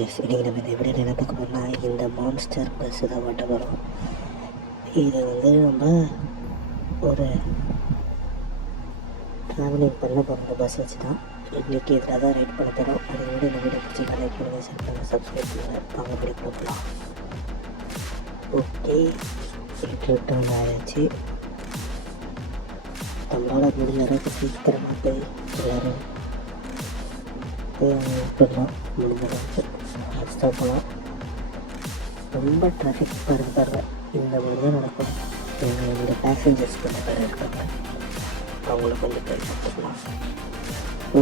இன்றைக்கி நம்ம இந்த வீடியோவில் என்ன பார்க்க போகிறோம்னா இந்த மான்ஸ்டர் பஸ்ஸு தான் ஓட்ட போகிறோம். இதை வந்து நம்ம ஒரு ட்ராவலிங் பண்ண போகிற பஸ் வச்சு தான் இன்றைக்கி இதில் தான் ரைட் பண்ண போகிறோம். அதை விட இந்த வீடியோ பிடிச்சி லைக் பண்ணுங்கள், ஷேர் பண்ணுங்கள், சப்ஸ்கிரைப் பண்ணுங்கள். வாங்க படி கொடுக்கலாம். ஓகே, ரிட்டர்ன் ஆயாச்சு. நம்மளால் முடிஞ்ச அளவுக்கு சீக்கிரமாக போய் எல்லோரும் விட்டுடலாம். முடிஞ்ச அளவுக்கு ஃபாஸ்ட்டாக போகலாம். ரொம்ப டிராஃபிக் பாருங்க. இந்த மாதிரி தான் நடக்கும். எங்களோட பேசஞ்சர்ஸ் கொஞ்சம் பேர் இருக்காங்க, அவங்கள கொஞ்சம் பேர் பார்த்துக்கலாம்.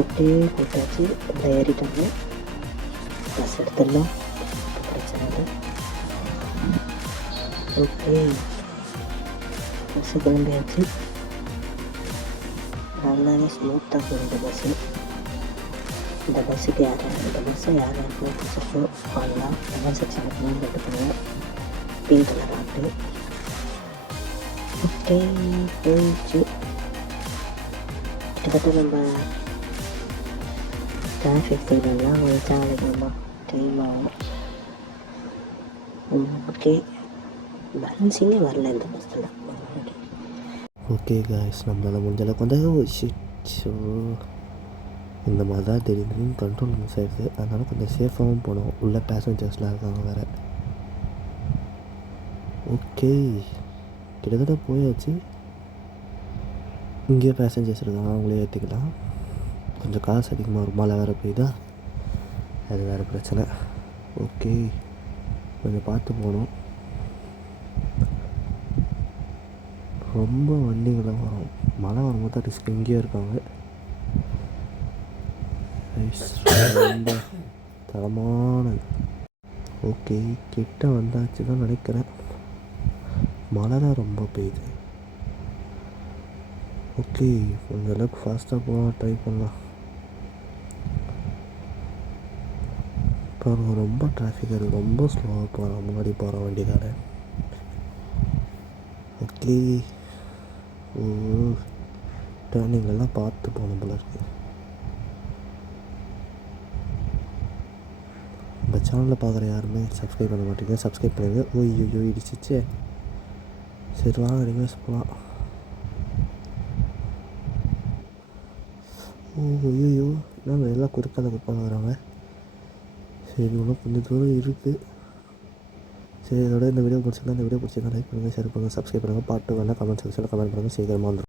ஓகே, போட்டாச்சு. இந்த ஏறிட்டாங்க, பஸ் எடுத்துடலாம், பிரச்சனை இல்லை. ஓகே, பஸ்ஸு கிளம்பியாச்சு. நல்லாவே ஸ்மூத்தாக போகுது பஸ்ஸு. இந்த பஸ்ஸுக்கு இந்த பஸ்ஸை யார் புதுசோ வாங்கலாம். கமெண்ட் செக்ஷனுக்கு நான் போட்டு பண்ணுவேன். பிங்க் கலர் ஆட்டு. ஓகே, போயிடுச்சு. கிட்டத்தட்ட நம்ம டிராஃபிக் சிக்னல்லாம் வச்சா நம்ம டைம் ஆகும். ஓகே, பேலன்ஸிங்கே வரல இந்த பஸ்ஸில். ஓகே காய்ஸ், நம்மளால் முடிஞ்ச அளவுக்கு வந்து ஷோ இந்த மாதிரி தான் தெரியுது. கண்ட்ரோல் மிஸ் ஆகிடுது. அதனால் கொஞ்சம் சேஃபாகவும் போனோம். உள்ள பேசஞ்சர்ஸ்லாம் இருக்காங்க வேறு. ஓகே, கிட்டத்தட்ட போயாச்சு. இங்கேயே பேசஞ்சர்ஸ் இருக்காங்க, அவங்களே ஏற்றிக்கலாம். கொஞ்சம் காசு அதிகமாக வரும், மழை வேறு பெய்யுதா, அது வேறு பிரச்சனை. ஓகே, கொஞ்சம் பார்த்து போகணும். ரொம்ப வண்டிங்களாம் வரும். மழை வரும்போது தான் ரிஸ்க். இங்கேயே இருக்காங்க. ரொம்ப தரமானது. ஓகே, கிட்ட வந்தாச்சு தான் நினைக்கிறேன். மழை தான் ரொம்ப பெய்யுது. ஓகே, கொஞ்சம் அளவுக்கு ஃபாஸ்ட்டாக போகலாம், ட்ரை பண்ணலாம். இப்போ ரொம்ப டிராஃபிக்காக இருக்குது. ரொம்ப ஸ்லோவாக போகிறோம், முன்னாடி போகிற வண்டிக்கார. ஓகே, டர்னிங்லாம் பார்த்து போகணும் போல இருக்குது. இந்த சேனலில் பார்க்குற யாருமே சப்ஸ்கிரைப் பண்ண மாட்டேங்க, சப்ஸ்கிரைப் பண்ணுங்க. ஓய்யோ இடிச்சிச்சு. சரி வாங்க, ரிவர்ஸ் போகலாம். ஓய்யோ, என்ன எல்லாம் குறுக்கால வராங்க. சரி, இன்னும் கொஞ்சம் தூரம் இருக்குது. சரி, இதோட இந்த வீடியோ பிடிச்சிருந்தா லைக் பண்ணுங்கள், ஷேர் பண்ணுங்கள், சப்ஸ்கிரைப் பண்ணுங்கள். பாட்டு வேணால் கமெண்ட் செக்ஷனில் கமெண்ட் பண்ணுங்கள். சீக்கிரமாக வந்துடும்.